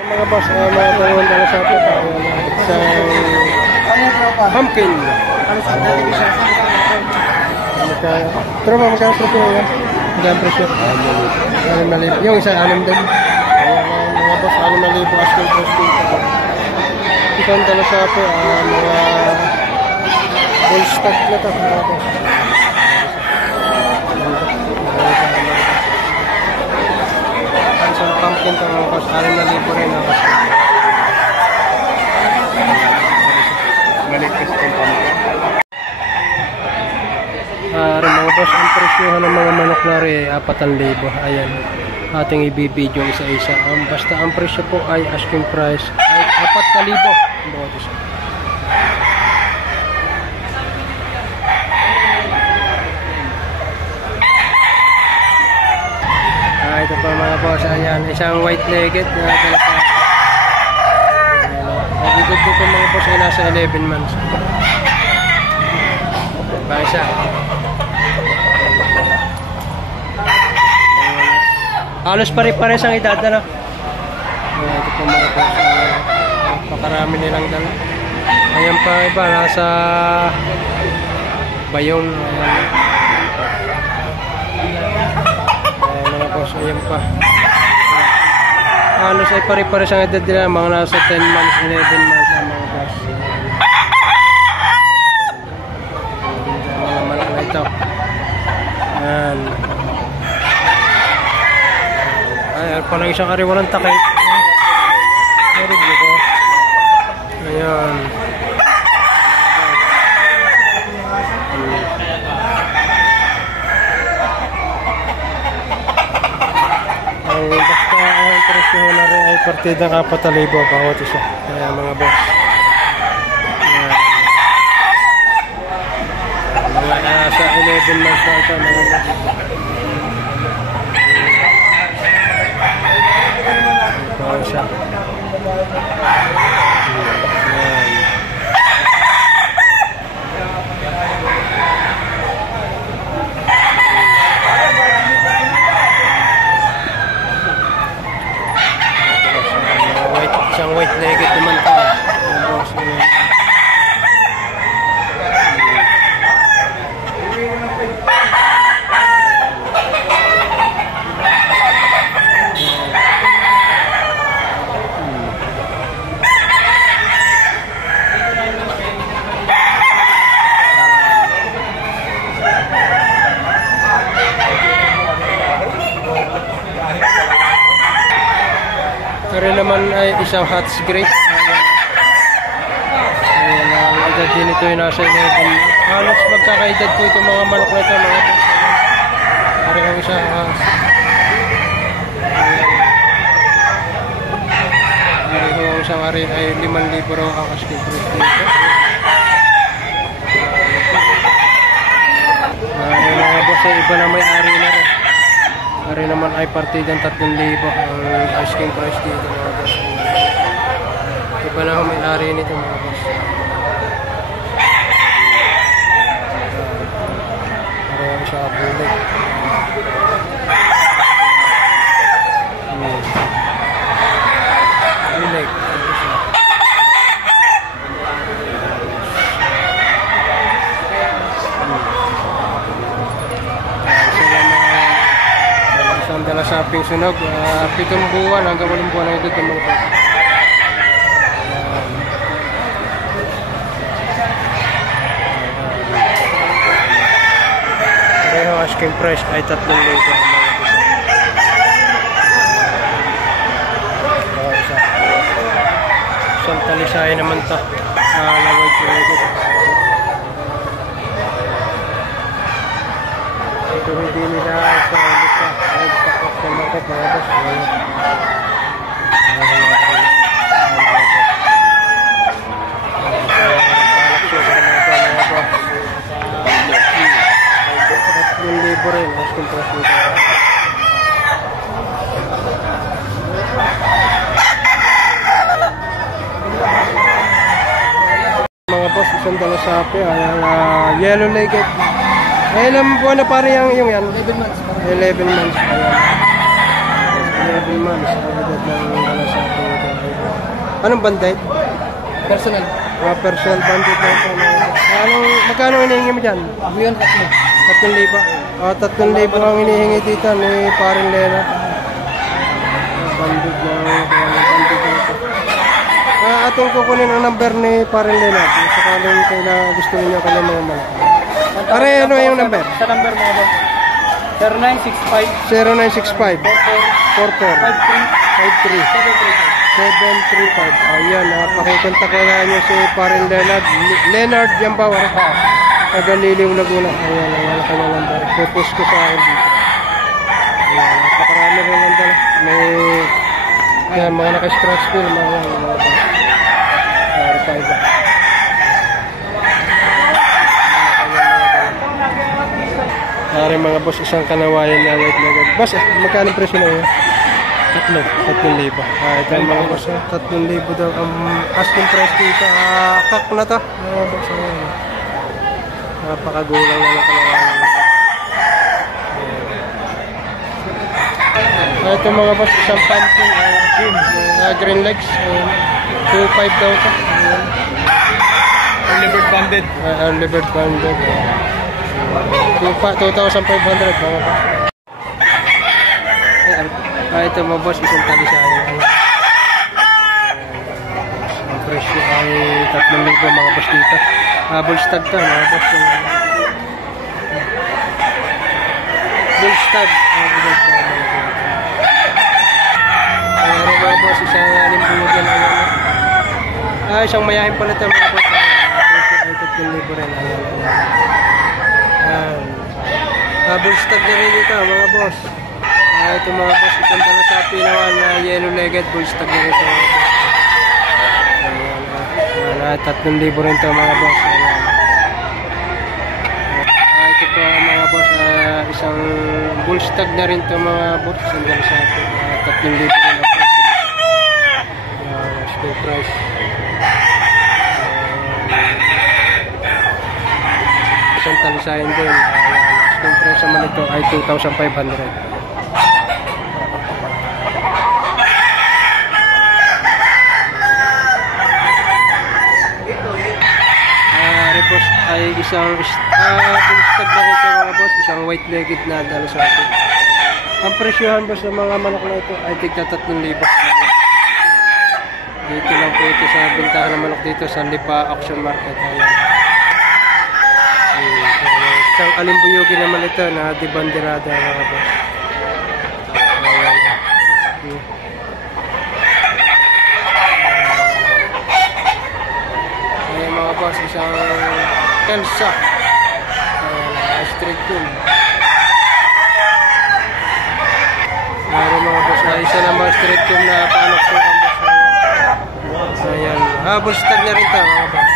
Mga boss, mga talungan dala sa atin isang pumpkin. Pero magkano presyo yan? Magkano presyo? 6,000. Yung isa 6 din. Mga boss, 6,000 asking price dito. Isang dala sa atin mga full stock na ito mga boss. Isang pumpkin ito mga boss, 6,000 rin ang cost. Maligtas itong pumpkin. Mga boss, ang presyohan ng mga manok na rin ay 4,000. Ayan, ating ibibidyo isa-isa. Basta ang presyo po ay asking price ay 4,000. Ito pa mga boss, ayan, isang white-legged na dalata. Dito po mga boss ay nasa 11 months. Basa. Halos pare-pares ang edad na. Ito po mga boss, pakarami nilang dala. Ayan pa iba, nasa Bayong. Ayan pa. Halos ay pare-pares ang edad nila, mga nasa 10 months, 11 months ang mga boss. Mga malaki na ito. Ayan. Ayan pa lang isang ariwalang takay. Meron dito. Ayan. Basta ang presyo na rin ay partida ng 4,000 bawat isa. Kaya mga boss, mga nasa 11 months na ito mga boss. Ito siya. Isang white-legged naman ito. Rin naman ay isang Hats Great. Ayan, ang edad din ito yung nasa 11. Halos magkakaedad po itong mga manok na ito mga boss. Rin ang isa ang isang ari ay 5,000 raw ang asking price dito. Mga boss ay iba na may ari na rin. Ari naman ay partidang 3,000 ang asking price dito mga boss. Iba na may ari nito mga boss. Parang sa bulik. Bulik. Dala sa aping sunog, 7 buwan hanggang 8 buwan na ito mga boss. Pero asking price ay 3,000 mga boss. Isang talisay naman ito na white-legged. Ito hindi nila sa lika ay pakot na market mga boss. Yung labor rin asking price nito. Mga boss, isang dala sapi yellow legged. Ilang buwan na pare yung yan? 11 months. 11 months. 11 months. Ang edad ng dala sa atin. Anong banded? Personal. Personal banded na ito. Magkano hinihingi mo dyan? Yun, 3,000. 3,000 ang hinihingi dito ni Parin Lena. Banded na ito. Ating kukunin ang number ni Parin Lena. Sakaling kailangan gusto niyo kanya mga malaki. Pare, ano yung number? Sa number mo ba? 0965 0965 44 53 735. Ayan, pakikontak na nyo si Parin Leonard Yambawar. Nagaliliw Laguna. Ayan, ang kanya number. Pupost ko sa akin dito. Ayan, napakarami rin ang dala. May mga naka-scratch bill, mga repaiba. Pare mga boss, isang kanawayan na white legged. Boss, magkano presyo na yun? 3,000. Ito ang mga boss, 3,000 daw ang asking price dito. Kak na to. Boss, napakagulang na ng kanawayan. Ito mga boss, isang pumpkin. Green legs. 2,500 daw ito. Livered banded. Livered banded. 2,500 mga boss. Ito mga boss, isang tali siya. Ang presyo ay 3,000 mga boss dito. Bullstag to mga boss. Bullstag. Mga boss, isang limbulog yan. Isang mayahin pala ito mga boss. Presyo ay 3,000 rin. Bullstag na rin ito mga boss. Ito mga boss, isang tala sa pinawan na yellow legged bullstag na rin ito mga boss. 3,000 rin ito mga boss. Ito po mga boss, isang bullstag na rin ito mga boss. Isang tala sa 3,000 rin ang presyo. Price. Isang talisayan din. Ang presyo naman ito ay 2,500. Repos ay isang bullstag na rin ito mga boss. Isang white legged na dalo sa atin. Ang presyohan boss ng mga manok na ito ay tigta 3,000. Dito lang po ito sa bintahan ng manok dito sa Lipa Auction Market. Isang alimbuyugi naman ito na dibanderada mga boss. Ayan mga boss, isang Kelsa straight tune. Ayan mga boss, isa naman straight tune na panok po ang boss. Ayan, bullstag na rin ito mga boss.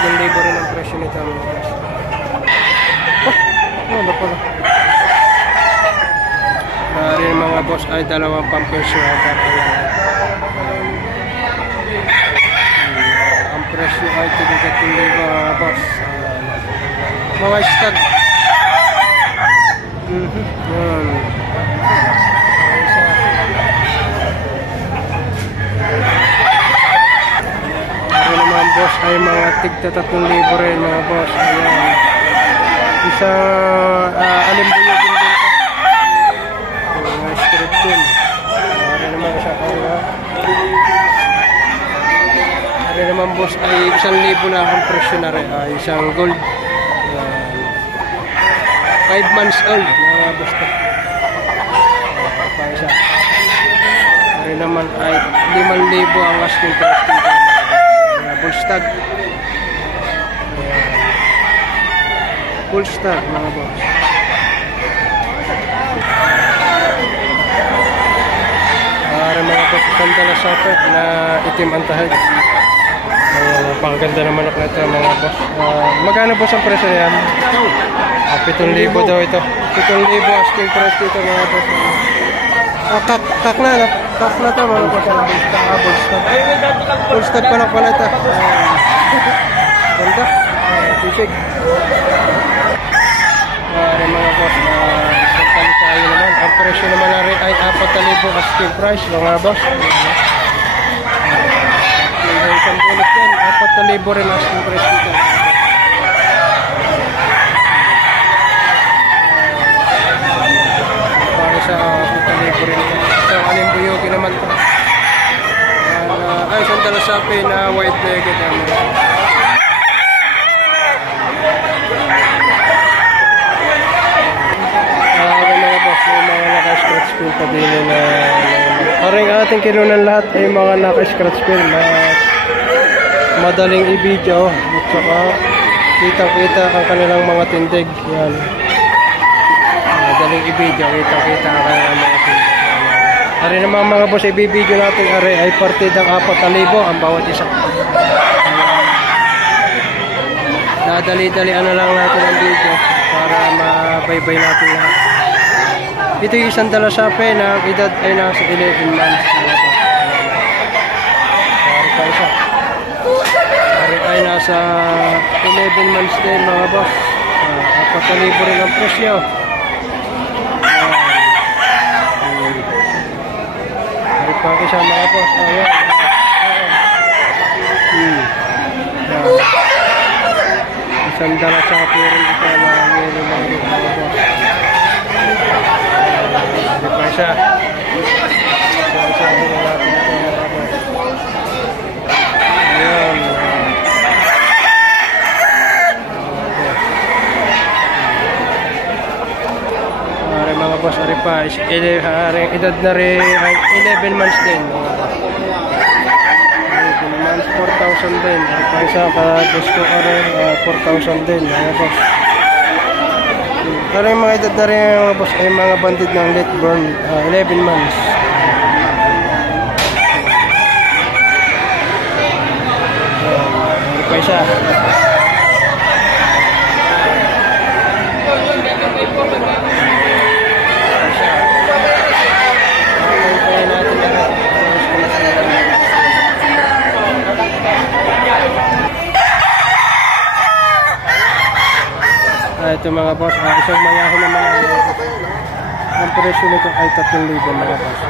3,000 rin ang presyo nito mga boss. Ano pala? Rin mga boss ay dalawang pampers ang presyo ay 3,000 mga boss. Mga stag. Naman boss ay mga tigta 3,000 rin mga boss. Ayan. Isang alimbuyog din dito. Mga straight din. Naman siya naman boss ay 1,000 na ang presyo na rin. Isang gold. 5 months old. Mga boss to. Isa. Naman ay 5,000 ang asking price dito. Bullstag. Bullstag mga boss. Para mga boss, sandala sa atin na itim ang tahag. Pangaganda naman ako na ito mga boss. Magkano boss ang presyo yan? 7,000 daw ito. 7,000 asking price dito mga boss. Kak na ito mga boss. Bullstag. Bullstag pala ito. Ganda. Pisig. Mga boss, isang talisayo naman. Ang presyo naman na rin ay 4,000 asking price mga boss. ay isang bulok yan. 4,000 rin asking price dito. Para sa 4,000 rin. Isang alimbuyogi naman to. Ay, isang talasapi na white legged. Mga boss, yung mga naka-scratch pin pa din na aring ating kinunan lahat ay mga naka-scratch pin na madaling i-video at saka kitang-kita ang kanilang mga tindig. Yan. Madaling i-video, kitang-kita ang kanilang mga tindig. Ari naman mga boss, i-video natin ari ay partidang 4,000 ang bawat isa. Dadali-dali ano lang natin ang video para mabaybay natin lahat. Ito yung isang dalasape na ang edad ay nasa 11 months. Pari pa isa. Pari ay nasa 11 months din mga boss. 4,000 rin ang presyo. Pari pa isa mga boss. Ayan. Isang dalasape rin isa na meron lang rin mga boss. Hindi pa siya. Sabi na natin ito mga boss. Ayan. Ari mga boss, ari pa. Edad na rin ay 11 months din mga boss. 11 months, 4,000 din. Ari pa isa ka gusto ari 4,000 din mga boss. Pero yung mga edad na rin mga boss ay mga banded ng late burn 11 months. Hindi pa isa. Ito mga boss, isang mayaho naman ang presyo nito ay 3,000 mga boss.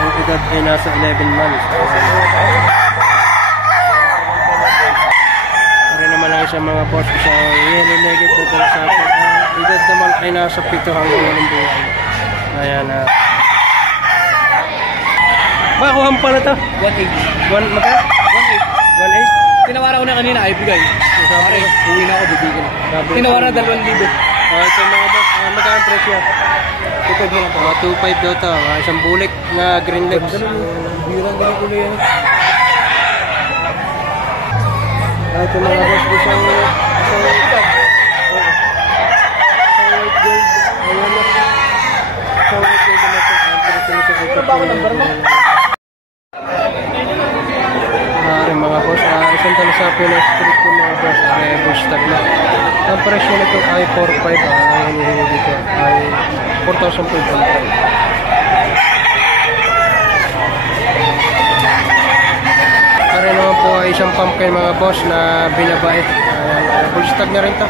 Ang edad ay nasa 11 months. Para naman ang isang mga boss, isang yellow legged na talasapi. Edad naman ay nasa 7 hanggang 8 buwan. Ayan na. Bakuhan pa na ito? 1.8. Magka? 1.8? Tinawara ko na kanina, ay bigay. Pare, uwi na ako, bibigyan. Tinawara 2,000. Ito mga boss, magkano presyo? 2.5 mo lang po. 2.5 daw ito. Isang bulik na green legs. Birang ganun ko yan. Ito mga boss, isang white gold. Ayan na. Isang white gold na ito. Mga boss, isang talasapi na street ko mga boss, ay hashtag na. Ang presyo nito ay 4,500, ang hinihingi dito ay 4,500. Pare naman po ay isang pumpkin mga boss na binabait. Full stock na rin ito.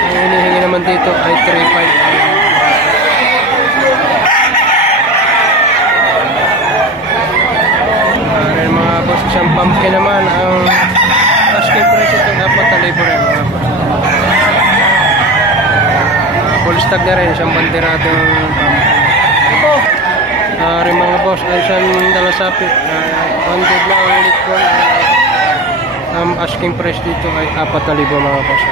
Ang hinihingi naman dito ay 3,500. Isang pumpkin naman ang asking price ito 4,000 rin mga boss. Full stock na rin, isang banderadong pumpkin. Rin mga boss, ay isang dalasapi. 100 na ang ulit ko. Ang asking price dito ay 4,000 mga boss.